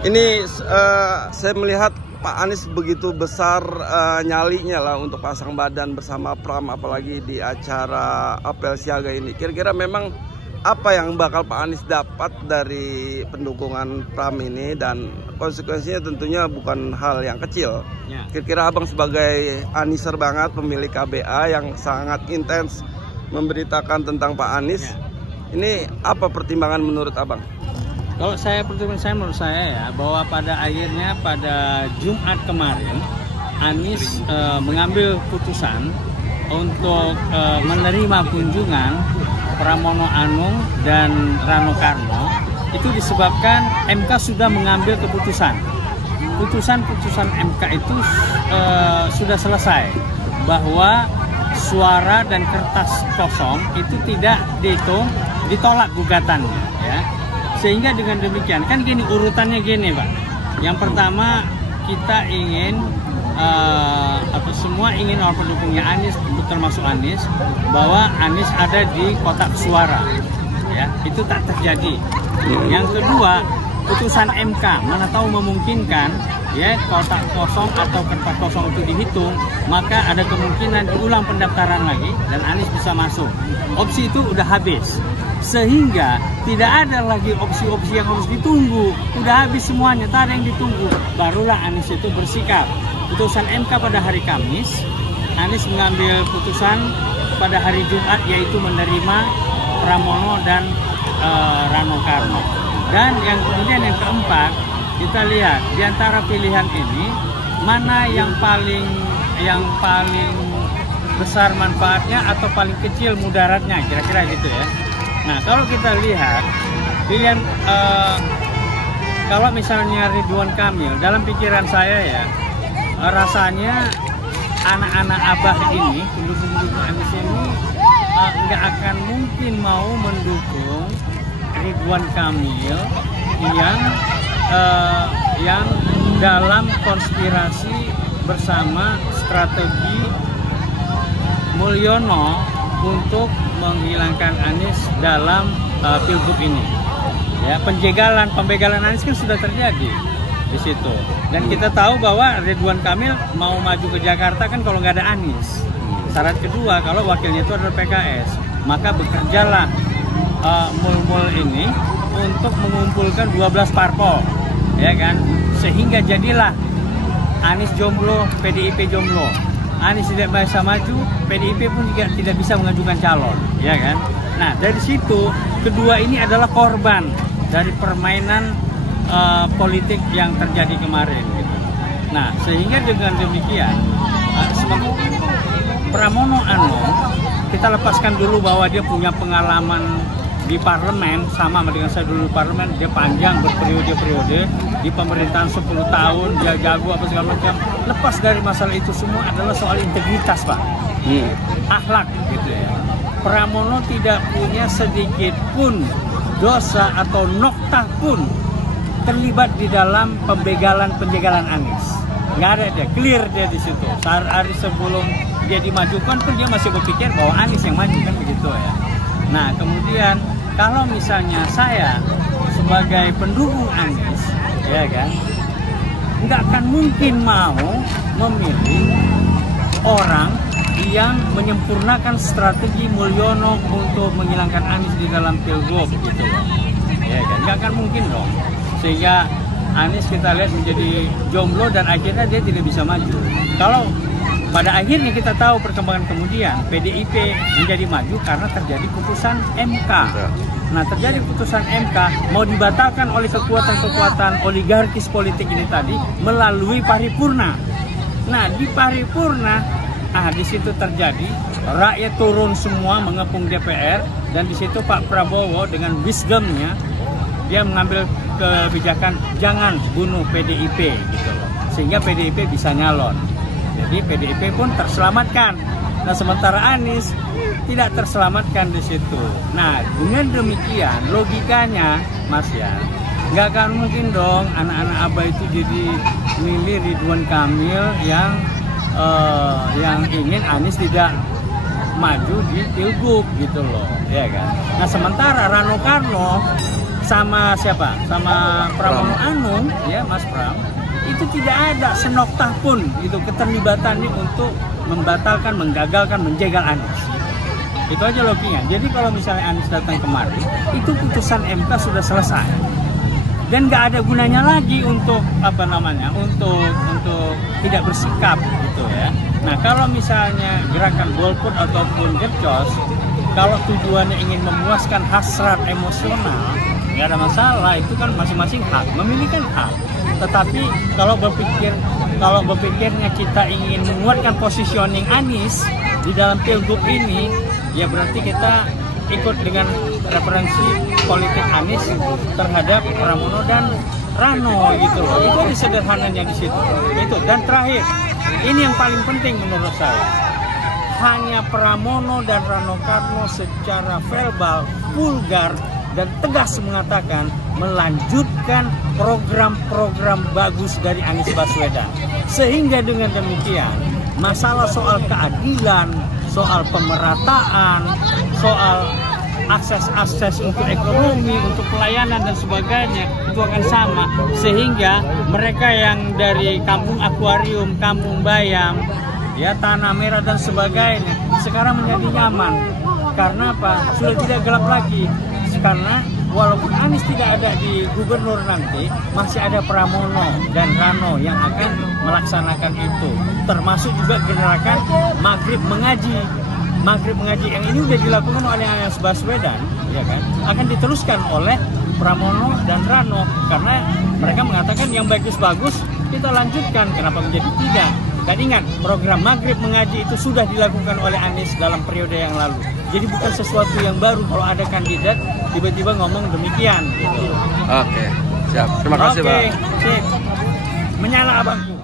Ini saya melihat Pak Anies begitu besar nyalinya lah untuk pasang badan bersama Pram, apalagi di acara apel siaga ini. Kira-kira memang apa yang bakal Pak Anies dapat dari pendukungan Pram ini, dan konsekuensinya tentunya bukan hal yang kecil. Kira-kira Abang sebagai Aniser banget, pemilik KBA yang sangat intens memberitakan tentang Pak Anies, ini apa pertimbangan menurut Abang? Kalau menurut saya ya, bahwa pada akhirnya pada Jumat kemarin Anies mengambil putusan untuk menerima kunjungan Pramono Anung dan Rano Karno itu disebabkan MK sudah mengambil keputusan. Putusan MK itu sudah selesai, bahwa suara dan kertas kosong itu tidak dihitung, ditolak gugatannya, ya. Sehingga dengan demikian, kan gini urutannya gini Pak. Yang pertama kita ingin semua ingin orang pendukungnya Anies, termasuk Anies, bahwa Anies ada di kotak suara, ya itu tak terjadi. Yang kedua, putusan MK mana tahu memungkinkan ya kotak kosong atau kertas kosong itu dihitung, maka ada kemungkinan diulang pendaftaran lagi dan Anies bisa masuk. Opsi itu udah habis, sehingga tidak ada lagi opsi-opsi yang harus ditunggu. Udah habis semuanya, tak ada yang ditunggu. Barulah Anies itu bersikap. Putusan MK pada hari Kamis, Anies mengambil putusan pada hari Jumat, yaitu menerima Pramono dan Rano Karno. Dan yang kemudian yang keempat, kita lihat di antara pilihan ini mana yang paling besar manfaatnya atau paling kecil mudaratnya, kira-kira gitu ya. Nah, kalau kita lihat pilihan kalau misalnya Ridwan Kamil, dalam pikiran saya ya, rasanya anak-anak Abah ini, pendukung Anies ini nggak akan mungkin mau mendukung Ridwan Kamil yang dalam konspirasi bersama strategi Mulyono untuk menghilangkan Anies dalam pilgub ini. Ya, pembegalan Anies kan sudah terjadi di situ. Dan kita tahu bahwa Ridwan Kamil mau maju ke Jakarta kan kalau nggak ada Anies. Syarat kedua, kalau wakilnya itu adalah PKS, maka bekerjalah mul-mul ini untuk mengumpulkan 12 parpol, ya kan? Sehingga jadilah Anies jomblo, PDIP jomblo. Anies tidak bisa maju, PDIP pun juga tidak bisa mengajukan calon, ya kan? Nah, dari situ kedua ini adalah korban dari permainan politik yang terjadi kemarin, gitu. Nah, sehingga dengan demikian Pramono Anung kita lepaskan dulu bahwa dia punya pengalaman di parlemen, sama dengan saya dulu di parlemen, dia panjang berperiode-periode di pemerintahan 10 tahun, dia jago apa segala macam. Lepas dari masalah itu semua adalah soal integritas, Pak. Akhlak gitu ya. Pramono tidak punya sedikit pun dosa atau noktah pun terlibat di dalam penjegalan Anies. Nggak ada, dia clear dia di situ. Sehari sebelum dia dimajukan pun dia masih berpikir bahwa Anies yang maju, kan begitu ya. Nah, kemudian kalau misalnya saya sebagai pendukung Anies, ya kan, nggak akan mungkin mau memilih orang yang menyempurnakan strategi Mulyono untuk menghilangkan Anies di dalam pilgub, gitu loh. Ya kan, nggak akan mungkin dong. Sehingga Anies kita lihat menjadi jomblo dan akhirnya dia tidak bisa maju. Kalau pada akhirnya kita tahu perkembangan kemudian PDIP menjadi maju karena terjadi putusan MK. Nah, terjadi putusan MK mau dibatalkan oleh kekuatan-kekuatan oligarkis politik ini tadi melalui paripurna. Nah, di paripurna, di situ terjadi rakyat turun semua mengepung DPR, dan di situ Pak Prabowo dengan wisdomnya dia mengambil kebijakan jangan bunuh PDIP, gitu loh. Sehingga PDIP bisa nyalon. Jadi PDIP pun terselamatkan. Nah, sementara Anies tidak terselamatkan di situ. Nah, dengan demikian logikanya, Mas ya, nggak akan mungkin dong anak-anak Abah itu jadi milih Ridwan Kamil yang ingin Anies tidak maju di pilgub, gitu loh, ya kan. Nah, sementara Rano Karno sama siapa? Sama Pramono Anung, ya Mas Pram. Itu tidak ada senoktah pun itu keterlibatannya untuk membatalkan, menggagalkan, menjegal Anies. Itu aja logiknya. Jadi kalau misalnya Anies datang kemari, itu putusan MK sudah selesai. Dan nggak ada gunanya lagi untuk apa namanya, untuk tidak bersikap gitu ya. Nah kalau misalnya gerakan golput ataupun gercos, kalau tujuannya ingin memuaskan hasrat emosional, nggak ada masalah, itu kan masing-masing hak, memiliki hak. Tetapi kalau berpikirnya kita ingin menguatkan positioning Anies di dalam pilgub ini, ya berarti kita ikut dengan referensi politik Anies terhadap Pramono dan Rano gitu loh. Itu ada sederhananya di situ. Itu. Dan terakhir, ini yang paling penting menurut saya. Hanya Pramono dan Rano Karno secara verbal, vulgar dan tegas mengatakan melanjutkan program-program bagus dari Anies Baswedan. Sehingga dengan demikian, masalah soal keadilan, soal pemerataan, soal akses untuk ekonomi, untuk pelayanan dan sebagainya itu akan sama. Sehingga mereka yang dari Kampung Akuarium, Kampung Bayam, ya Tanah Merah dan sebagainya sekarang menjadi nyaman. Karena apa? Sudah tidak gelap lagi. Karena walaupun Anies tidak ada di gubernur nanti, masih ada Pramono dan Rano yang akan melaksanakan itu. Termasuk juga gerakan Maghrib Mengaji. Maghrib Mengaji yang ini sudah dilakukan oleh Anies Baswedan, ya kan? Akan diteruskan oleh Pramono dan Rano karena mereka mengatakan yang bagus-bagus kita lanjutkan. Kenapa menjadi tidak? Dan ingat, program Maghrib Mengaji itu sudah dilakukan oleh Anies dalam periode yang lalu. Jadi bukan sesuatu yang baru kalau ada kandidat tiba-tiba ngomong demikian. Gitu. Oke, siap. Terima kasih, Pak. Oke, sip. Menyala abangku.